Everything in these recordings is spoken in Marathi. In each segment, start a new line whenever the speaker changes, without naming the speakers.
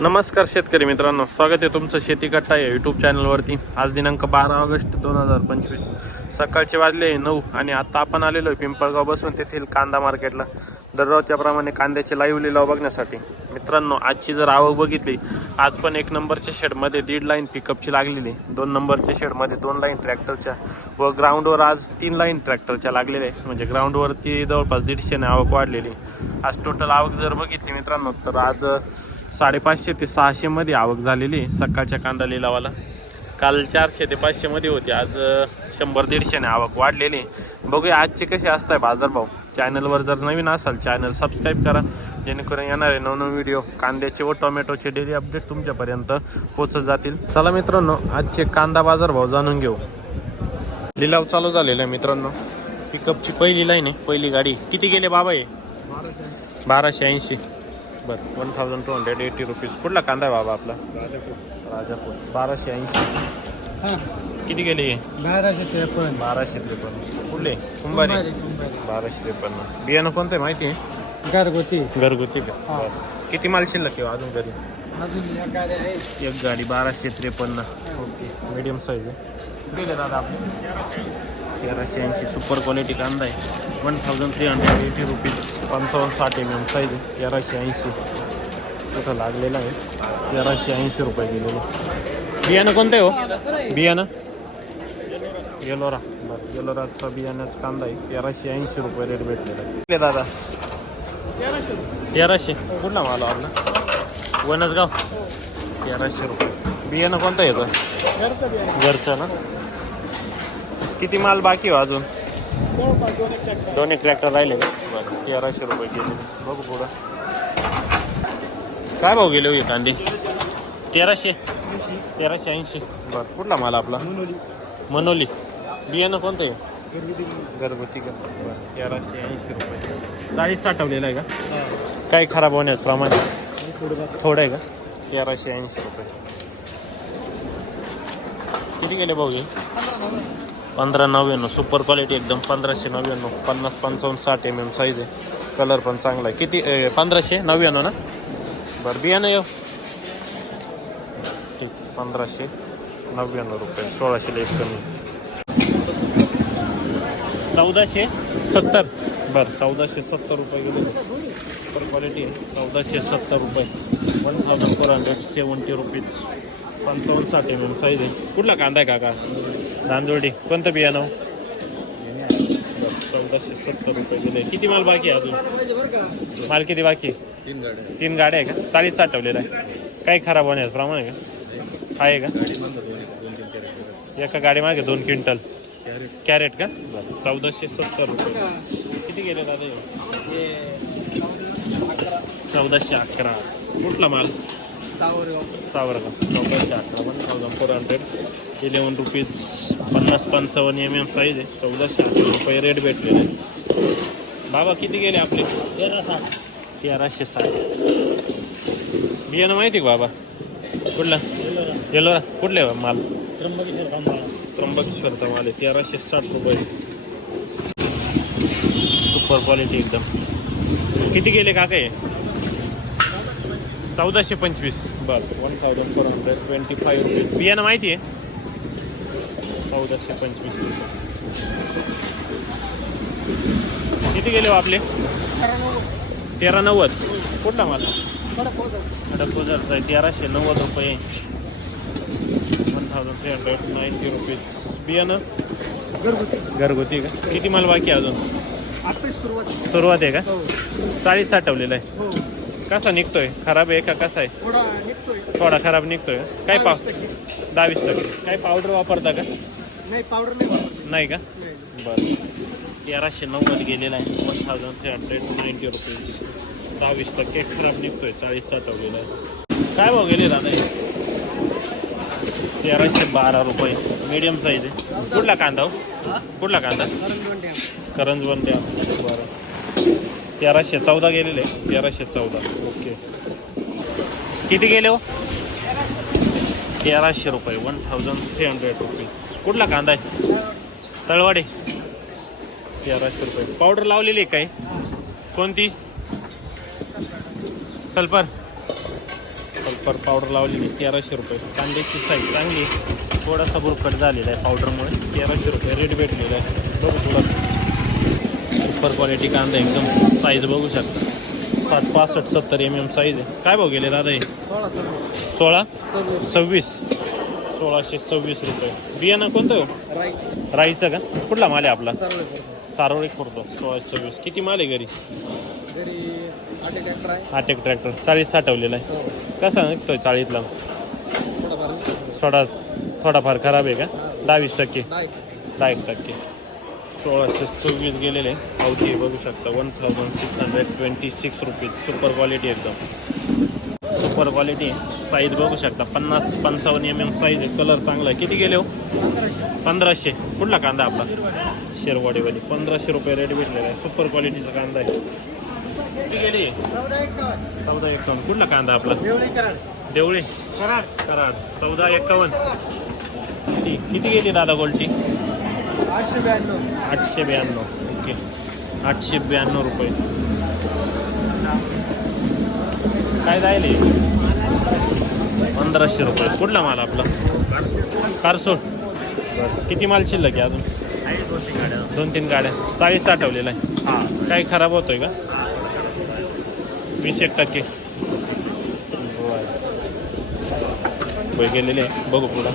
नमस्कार शेतकरी मित्रांनो स्वागत आहे तुमचं शेती कट्टा या यूट्यूब चॅनलवरती आज दिनांक बारा ऑगस्ट दोन हजार पंचवीस. सकाळचे वाजले नऊ आणि आता आपण आलेलो आहे पिंपळगाव बसून तेथील कांदा मार्केटला. दररोजच्या प्रमाणे कांद्याचे लाईव्ह लिलाव बघण्यासाठी. मित्रांनो आजची जर आवक बघितली आज पण एक नंबरच्या शेडमध्ये दीड लाईन पिकअपची लागलेली दोन नंबरच्या शेडमध्ये दोन लाईन ट्रॅक्टरच्या व ग्राउंडवर आज तीन लाईन ट्रॅक्टरच्या लागलेल्या आहे म्हणजे ग्राउंडवरती जवळपास दीडशेने आवक वाढलेली आज टोटल आवक जर बघितली मित्रांनो तर आज साडेपाचशे ते सहाशेमध्ये आवक झालेली आहे सकाळच्या कांदा लिलावाला. काल चारशे ते पाचशेमध्ये होती आज शंभर दीडशेने आवक वाढलेली आहे. बघूया आजचे कसे असताय बाजारभाव. चॅनलवर जर नवीन असाल चॅनल सबस्क्राईब करा. जेणेकरून येणारे नवनवीन व्हिडिओ कांद्याचे व टोमॅटोचे डेली अपडेट तुमच्यापर्यंत पोचत जातील. चला मित्रांनो आजचे कांदा बाजारभाव जाणून घेऊ. लिलाव चालू झालेला आहे मित्रांनो. पिकअपची पहिली लाईन आहे पहिली गाडी. किती गेले बाबा हे? बाराशे ऐंशी. बरं one thousand two hundred eighty rupees कुठला कांदा आहे बाबा आपला? राजापूर. बाराशे ऐंशी. किती गेले? हे
बाराशे त्रेपन्न.
बाराशे त्रेपन्न. कुठले? कुंभारी. बाराशे त्रेपन्न. बियाणं कोणतं आहे माहिती आहे?
घरगुती.
घरगुती
हा.
किती माल शिल्लक आहे अजून घरी?
एक गाडी
बाराशे त्रेपन्न. ओके. मीडियम साईज आहे. गेले दादा आपले. तेराशे ऐंशी. सुपर क्वालिटी कांदा आहे. One thousand three hundred eighty rupees पंचावन्न साठ एम एम साईज आहे. तेराशे ऐंशी. कुठं लागलेलं आहे. तेराशे ऐंशी रुपये गेलेले बियाणं कोणतं आहे हो? बियाणं? येलोरा बरं येलोराचा बियाण्याचा कांदा आहे. तेराशे ऐंशी रुपये रेट भेटलेला आहे. दादा. तेराशे. कुठला माल आपला? वनसगाव. तेराशे रुपये. बियाणं कोणतं येतं
घरचं
ना? किती माल बाकी हो अजून?
दोन एक ट्रॅक्टर.
दोन्ही ट्रॅक्टर राहिले. बरं तेराशे रुपये गेले बघू पुढं. काय भाव गेले हो कांदे? तेराशे. तेराशे ऐंशी. बरं कुठला माल आपला? मनोली. बियाणं कोणतं आहे?
घरगुती
का? बरं तेराशे ऐंशी रुपये. चाळीस साठवलेला आहे का. काही खराब होण्यास प्रमाणे. थोडं आहे का? तेराशे ऐंशी रुपये. किती गेले भाऊ पंधरा नव्याण्णव. सुपर क्वालिटी एकदम पंधराशे नव्याण्णव. पन्नास पंचावन्न साठ एम एम साईज आहे. कलर पण चांगला आहे. किती पंधराशे? नव्याण्णव ना? बरं बियाणं येऊ. ठीक पंधराशे नव्याण्णव रुपये. सोळाशेला एक कमी. चौदाशे सत्तर. बरं चौदाशे सत्तर रुपये गेले. सुपर क्वालिटी आहे. चौदाशे सत्तर रुपये. One thousand four hundred seventy rupees पंचावन्न साठ एम एम साईज आहे. कुठला कांदा आहे काका? दांजोडी कोणतं बियाणं चौदाशे सत्तर रुपये गेले किती माल बाकी आहे अजून? माल किती बाकी? आहे? तीन गाड्या आहे का? चाळीस साठवलेला आहे. काही खराब होण्यास प्रमाणे का? आहे का? एका गाडी मागे दोन क्विंटल. कॅरेट का? चौदाशे सत्तर रुपये. किती गेले दादा हे? चौदाशे अकरा. कुठला माल?
सावरगाव.
सावर चौदाशे अकरा one thousand four hundred eleven rupees पन्नास पंचावन्न एम एम साईज आहे. चौदाशे अकरा रुपये रेट भेटलेले आहे. बाबा किती गेले आपले? तेराशे साठ. बियाणं माहिती का बाबा? कुठला? येलो कुठले माल?
त्र्यंबकेश्वर
त्र्यंबकेश्वरचा माल आहे. तेराशे साठ रुपये. सुपर क्वालिटी एकदम. किती गेले काका हे? चौदाशे पंचवीस. बरं one thousand four hundred twenty five rupees बियाणं माहिती आहे? चौदाशे पंचवीस. किती गेले हो आपले? तेरा नव्वद. कुठला माल? खडकबाजारचा आहे तेराशे नव्वद रुपये. One thousand three hundred ninety rupees बियाणं?
घरगुती.
घरगुती का? किती माल बाकी अजून?
आताच सुरुवात.
सुरुवात आहे का?
हो.
चाळीस साठवलेला आहे.
हो.
कसा निघतोय? खराब आहे का कसा आहे?
थोडा निघतोय.
थोडा खराब निघतोय? काय पाव
दहावीस टक्के.
काय पावडर वापरता का?
नाही पावडर नाही.
नाही का?
नाही.
बरं. तेराशे नव्वद गेलेला आहे. One thousand three hundred ninety rupees दहावीस टक्के खराब निघतोय. चाळीस साठवलेला आहे. काय भाव गेले दादा? हे? तेराशे बारा रुपये. मीडियम साईज आहे. कुठला कांदा हो? कुठला कांदा. करंजवन द्या बरं. तेराशे चौदा गेलेले. तेराशे चौदा. ओके. किती गेले हो? तेराशे रुपये. One thousand three hundred rupees कुठला कांदा आहे? तळवाडे. तेराशे रुपये. पावडर लावलेली आहे काय? कोणती? सल्फर सल्फर पावडर लावलेली तेराशे रुपये. कांद्याची साईज चांगली. थोडासा बुरकट झालेला आहे पावडरमुळे तेराशे रुपये. रेट भेटलेला आहे. बघू थोडं. सुपर क्वालिटी कांदा एकदम साईज बघू शकता. साठ पासष्ट सत्तर एम एम साईज आहे. काय भाव गेले दादा हे?
सोळा सव्वीस.
सोळा?
सव्वीस.
सव्वीस. सोळाशे सव्वीस रुपये. बियाणं कोणतं हो? राईचं का? कुठला माल आहे आपला?
सारोळी
खुर्द सोळाशे सव्वीस. किती माल आहे घरी?
आठ एक
ट्रॅक्टर चाळीस साठवलेला आहे.
हो.
कसा निघतोय चाळीसला थोडा थोडाफार खराब आहे का? दहावीस टक्के. दहा एक टक्के. सोळाशे सव्वीस गेलेले अवधी बघू शकता. One thousand six hundred twenty six rupees super quality एकदम. सुपर क्वालिटी साईज बघू शकता. पन्नास पंचावन्न एम एम साईज आहे. कलर चांगला आहे. किती गेले हो? पंधराशे. कुठला कांदा आपला? शेरवाडीवाली. पंधराशे रुपये रेट भेटलेला आहे. सुपर क्वालिटीचा कांदा आहे. किती गेली?
चौदा एकावन्न.
कुठला कांदा आपला?
देवळी कराड.
देवळे?
कराड.
कराड. चौदा एकावन्न. किती? किती गेली दादा गोल्टी
आठशे ब्याण्णव.
आठशे ब्याण्णव. ओके. आठशे ब्याण्णव रुपये. काय जायले पंधराशे रुपये. कुठला माल आपला? कारसोड बरं किती माल शिल्लक आहे अजून? दोन तीन गाड्या. चाळीस साठवलेला आहे. काही खराब होतोय का? वीस एक टक्के. बरं गेलेले आहे. बघू पुढं.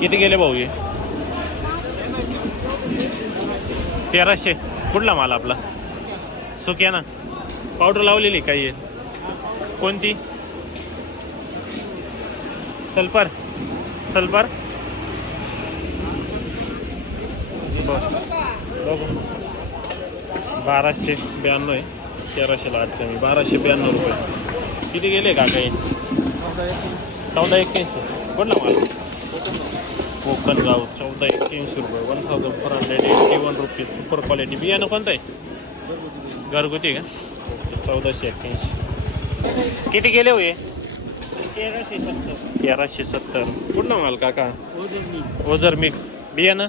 किती गेले भाऊ हे? तेराशे. कुठला माल आपला? सुक्या ना पावडर लावलेली काही आहे कोणती? सल्फर. सल्फर? बघू. बाराशे ब्याण्णव आहे. तेराशेला आठ कमी. बाराशे ब्याण्णव रुपये. किती गेले का काही
चौदा एकवीस
चौदा एक्क्याऐंशी कुठला माल? गाव चौदा एक्क्याऐंशी रुपये one thousand four hundred eighty one rupees super quality बियाणं कोणतं आहे घरगुती का? चौदाशे एक्क्याऐंशी. किती गेले हो हे?
तेराशे सत्तर.
तेराशे सत्तर. कुठला माल काका? ओझर मिक बियाणं?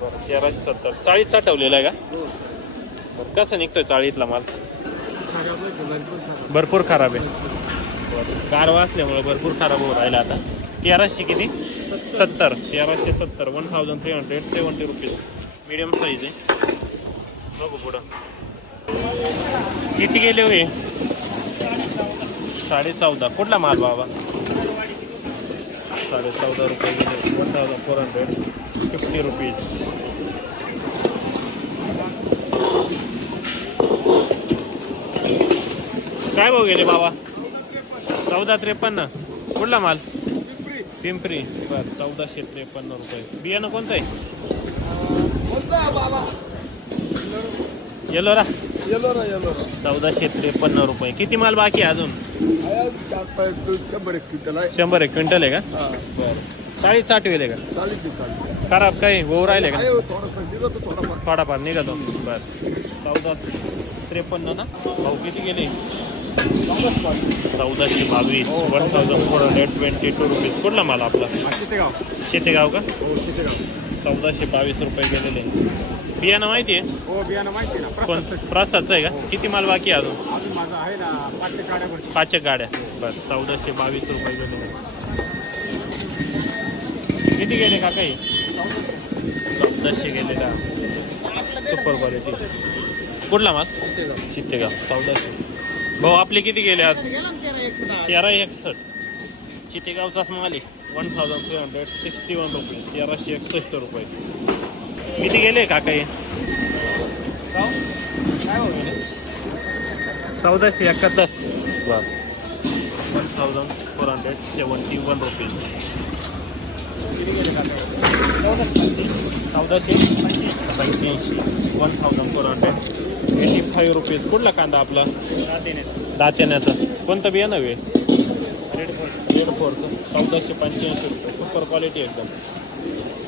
बरं तेराशे सत्तर. चाळीस साठवलेला आहे का? बरं कसं निघतोय चाळीतला माल? भरपूर खराब आहे. कारवा असल्यामुळे भरपूर खराब होऊ राहिला आता. तेराशे किती? सत्तर तेराशे सत्तर one thousand three hundred seventy rupees medium size आहे. बघू पुढं. किती गेले होय साडे चौदा कुठला माल बाबा? साडे चौदा रुपये गेले. One thousand four hundred fifty rupees काय भाऊ गेले बाबा? चौदा त्रेपन्न. कुठला माल? पिंपरी. बर चौदाशे त्रेपन्न रुपये. बियाणं कोणतं आहे? येलोरा
येलो ना येलो
चौदाशे त्रेपन्न रुपये. किती माल बाकी आहे अजून?
शंभर एक क्विंटल आहे.
शंभर एक क्विंटल आहे का? बरं. चाळीस साठ वेले का?
चाळीस चाळीस.
खराब काही होऊ राहिले का?
आहे हो, थोडाफार.
निघतो बर. चौदा त्रेपन्न ना? भाऊ किती गेले? चौदाशे बावीस one thousand four hundred twenty two rupees कुठला माल आपला?
शेतेगाव.
शेतेगाव का?
हो
चौदाशे बावीस रुपये गेलेले. बियाणं माहिती आहे
हो बियाणं माहिती ना.
कोण
प्रसादचं.
आहे का? किती माल बाकी आहे अजून?
माझं आहे ना पाचशे
गाड्या बरं चौदाशे बावीस रुपये गेलेले. किती गेले का काही चौदाशे गेले का सुपर क्वालिटी कुठला माल? चित्तेगाव चौदाशे. भाऊ आपले किती गेले आज? तेरा एकसष्ट. चितेगावचाच माल आहे one thousand three hundred sixty one rupees तेराशे एकसष्ट रुपये. किती गेले का काही चौदाशे एकाहत्तर. बर. One thousand four hundred seventy one rupees चौदाशे. पंच्याऐंशी. One thousand four hundred eighty five rupees कुठला कांदा आपला? दाचेण्याचा कोणतं बियाणं वे रेड फोर रेड फोरचं चौदाशे पंच्याऐंशी रुपये. सुपर क्वालिटी एकदम.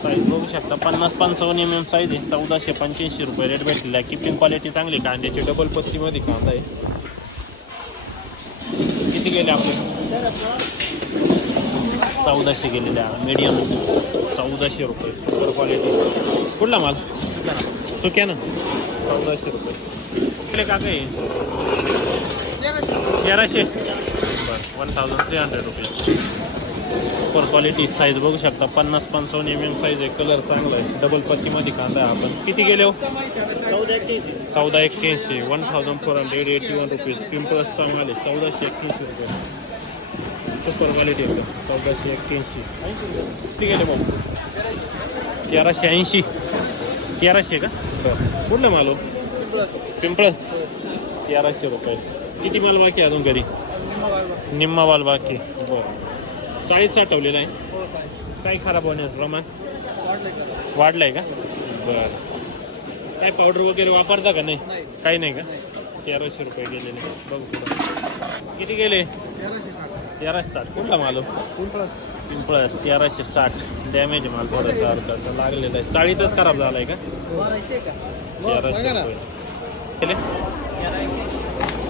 साईज बघू शकता. पन्नास पंचावन्न एम एम साईज आहे. चौदाशे पंच्याऐंशी रुपये रेट भेटलेला आहे. किपिंग क्वालिटी चांगली कांद्याची डबल पत्तीमध्ये कांदा आहे. किती गेले आपले? चौदाशे गेलेले मीडियम चौदाशे रुपये. सुपर क्वालिटी कुठला माल? सुक्या ना चौदाशे रुपये. कुठले काका आहे तेराशे. बरं one thousand three hundred rupees super quality size बघू शकता. पन्नास पंचावन्न एम एम साईज आहे. कलर चांगला आहे. डबल पत्तीमध्ये कांदा आहे आपण. किती गेले हो? चौदा एक्क्याऐंशी. One thousand four hundred eighty one rupees pimples चांगले. चौदाशे एक्क्याऐंशी रुपये. सुपर क्वालिटी एकदम चौदाशे एक्क्याऐंशी. किती गेले भाऊ? तेराशे ऐंशी. तेराशे का? बरं. कुठलं माल हो? पिंपळ तेराशे रुपये. किती माल बाकी आहे अजून घरी? निम्मा माल बाकी. बरं. चाळीस साठवलेला आहे. काय खराब होण्याचं प्रमाण? वाढलंय का? बरं. काय पावडर वगैरे वापरता का नाही? काही नाही का? तेराशे रुपये गेलेले. बघू किती गेले? तेराशे साठ. कुठला माल? पिंपळस तेराशे साठ. डॅमेज आहे माल थोडासा अर्धाचा लागलेला आहे. चाळीतच खराब झालाय का? तेराशे रुपये. केले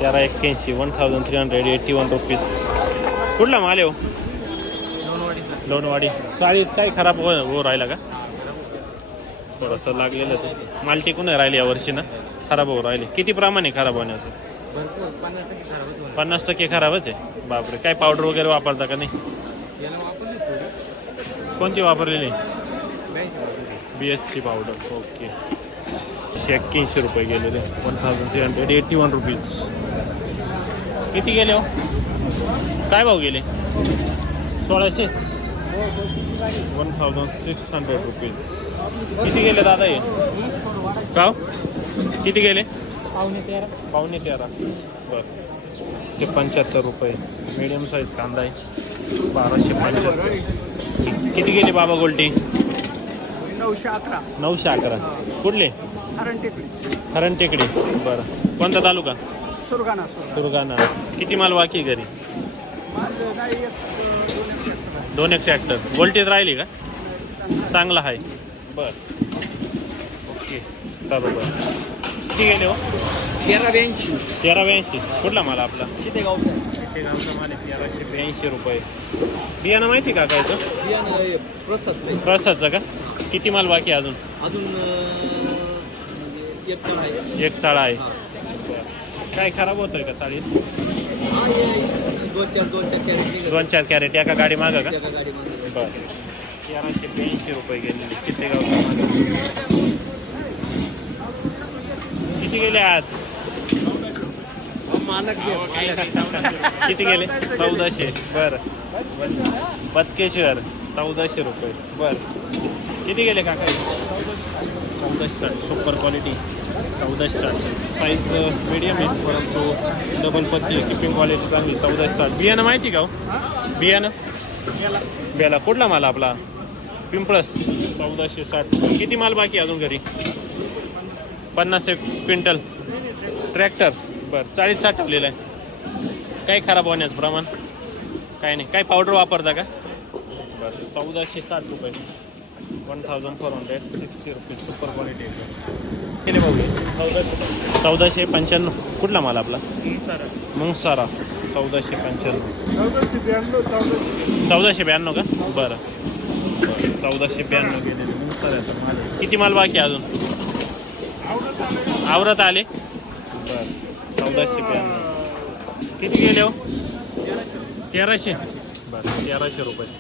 तेरा एक्क्याऐंशी. One thousand three hundred eighty one rupees कुठला माल आहे हो? लोणवाडी. चाळीत काय खराब हो हो राहिला का? थोडंसं लागलेलं माल टिकून राहिले यावर्षी ना? खराब हो राहिले. किती प्रमाणे खराब होण्याचं? पन्नास टक्के खराबच आहे बापरे काय पावडर वगैरे वापरता का नाही? कोणती वापरलेली? B H C powder okay एकशे एक्क्याऐंशी रुपये गेलेले one thousand three hundred eighty one rupees किती गेले हो? काय भाव गेले? सोळाशे? One thousand six hundred rupees किती गेले दादा हे? गाव किती गेले?
पावणे तेरा.
पावणे तेरा. बरं. ते पंच्याहत्तर रुपये. मीडियम साईज कांदा आहे. बाराशे पंच्याहत्तर. किती गेले बाबा गोल्टी?
नऊशे अकरा.
नऊशे अकरा. कुठले?
टेकडी
हरण टेकडी बरं. कोणता तालुका?
सुरगाणा सुरगाणा.
किती माल बाकी आहे घरी?
दोन एक ट्रॅक्टर आहे.
दोन एक ट्रॅक्टर गोल्टीत राहिली का? चांगला. आहे. बर. ओके. बरोबर किती गेले हो
तेरा ब्याऐंशी
तेरा ब्याऐंशी कुठला माल आपला?
किती गावचा
ते गावचा माल आहे. तेराशे ब्याऐंशी रुपये. बियाणं माहिती का काय तो
प्रसाद
प्रसादचं का? किती माल बाकी आहे अजून?
अजून म्हणजे एक चढ आहे.
एक चाळा आहे. काय खराब होतोय का चाळीस
दोन चार दोन चार कॅरेट
दोन चार कॅरेट. एका गाडी मागं का? बर. तेराशे ब्याऐंशी रुपये गेले. किती गावचा माल. किती गेले आज? किती गेले? चौदाशे. बर. बचकेश्वर चौदाशे रुपये. बर. किती गेले काका? चौदाशे. साठ सुपर क्वालिटी चौदाशे साठ साईज मिडियम आहे. परंतु डबल पत्ती किपिंग क्वालिटी चांगली. चौदाशे साठ. बियाणं माहिती का हो? बियाणं? बेला कुठला माल आपला? पिंपळस चौदाशे साठ. किती माल बाकी अजून घरी? पन्नास एक क्विंटल. ट्रॅक्टर? बरं चाळीस साठवलेलं आहे. काय खराब होण्याचं प्रमाण? काय नाही. काय पावडर वापरता का? बरं चौदाशे साठ रुपये. One thousand four hundred sixty rupees super quality केले भाऊ चौदाशे. चौदाशे पंच्याण्णव. कुठला माल आपला? मग सारा. चौदाशे पंच्याण्णव. चौदाशे ब्याण्णव का? बरं. चौदाशे ब्याण्णव गेलेले. मुंगसाऱ्याचा माल किती माल बाकी अजून? आवरत आले? बरं. चौदाशे ब्याण्णव किती गेले हो? तेराशे. बरं तेराशे रुपये.